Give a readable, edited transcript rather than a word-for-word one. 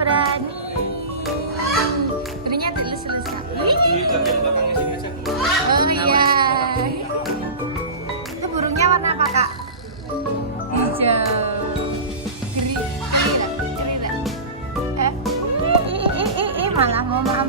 berani. Burungnya telus-telus. Oh iya. Itu burungnya warna apa kak? Hijau. Keri, keri, malah mau makan.